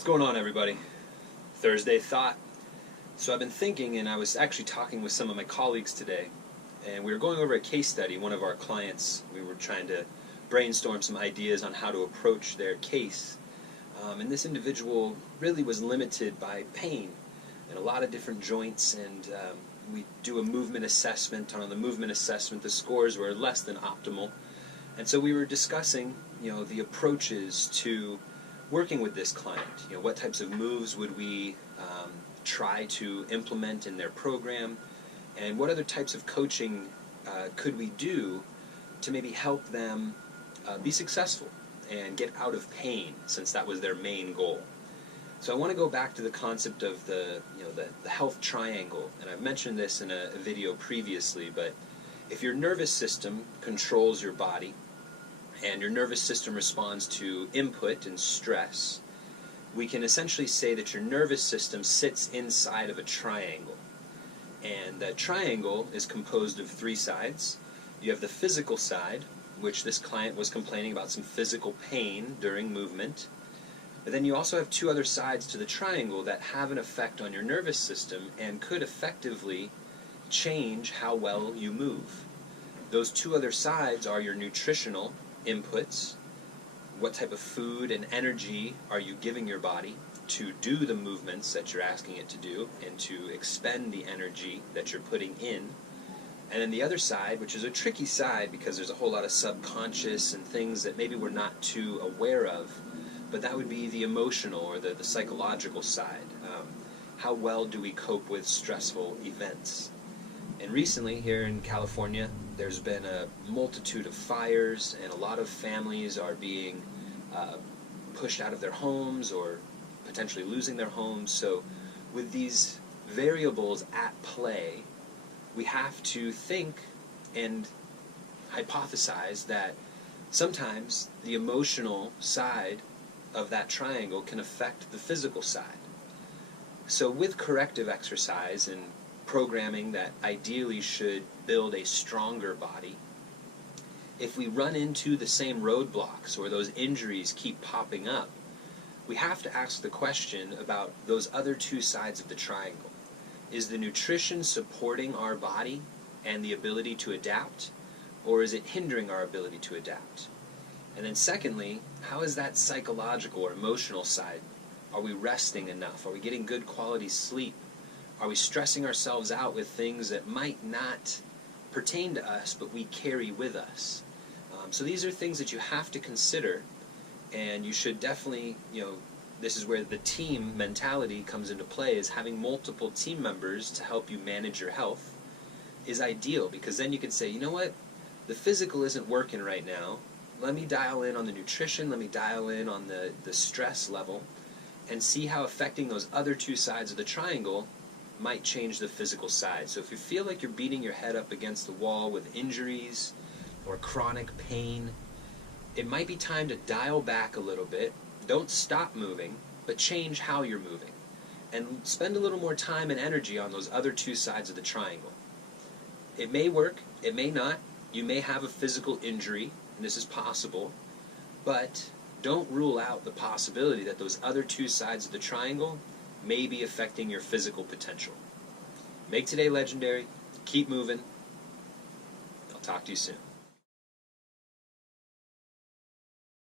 What's going on, everybody? Thursday thought. So I've been thinking, and I was actually talking with some of my colleagues today, and we were going over a case study. One of our clients, we were trying to brainstorm some ideas on how to approach their case. And this individual really was limited by pain in a lot of different joints, and we do a movement assessment. On the movement assessment, the scores were less than optimal. And so we were discussing, the approaches to working with this client. What types of moves would we try to implement in their program, and what other types of coaching could we do to maybe help them be successful and get out of pain, since that was their main goal. So I want to go back to the concept of the health triangle, and I've mentioned this in a video previously, but if your nervous system controls your body, and your nervous system responds to input and stress, we can essentially say that your nervous system sits inside of a triangle. And that triangle is composed of three sides. You have the physical side, which this client was complaining about some physical pain during movement. But then you also have two other sides to the triangle that have an effect on your nervous system and could effectively change how well you move. Those two other sides are your nutritional inputs. What type of food and energy are you giving your body to do the movements that you're asking it to do and to expend the energy that you're putting in? And then the other side, which is a tricky side because there's a whole lot of subconscious and things that maybe we're not too aware of, but that would be the emotional or the psychological side. How well do we cope with stressful events? And recently, here in California, there's been a multitude of fires, and a lot of families are being pushed out of their homes or potentially losing their homes. So with these variables at play, we have to think and hypothesize that sometimes the emotional side of that triangle can affect the physical side. So with corrective exercise and programming that ideally should build a stronger body, if we run into the same roadblocks or those injuries keep popping up, we have to ask the question about those other two sides of the triangle. Is the nutrition supporting our body and the ability to adapt, or is it hindering our ability to adapt? And then secondly, how is that psychological or emotional side? Are we resting enough? Are we getting good quality sleep? Are we stressing ourselves out with things that might not pertain to us, but we carry with us? So these are things that you have to consider, and you should definitely, this is where the team mentality comes into play, is having multiple team members to help you manage your health is ideal, because then you can say, you know what, the physical isn't working right now. Let me dial in on the nutrition, let me dial in on the stress level, and see how affecting those other two sides of the triangle might change the physical side. So if you feel like you're beating your head up against the wall with injuries or chronic pain, it might be time to dial back a little bit. Don't stop moving, but change how you're moving. And spend a little more time and energy on those other two sides of the triangle. It may work, it may not. You may have a physical injury, and this is possible, but don't rule out the possibility that those other two sides of the triangle may be affecting your physical potential. Make today legendary. Keep moving. I'll talk to you soon.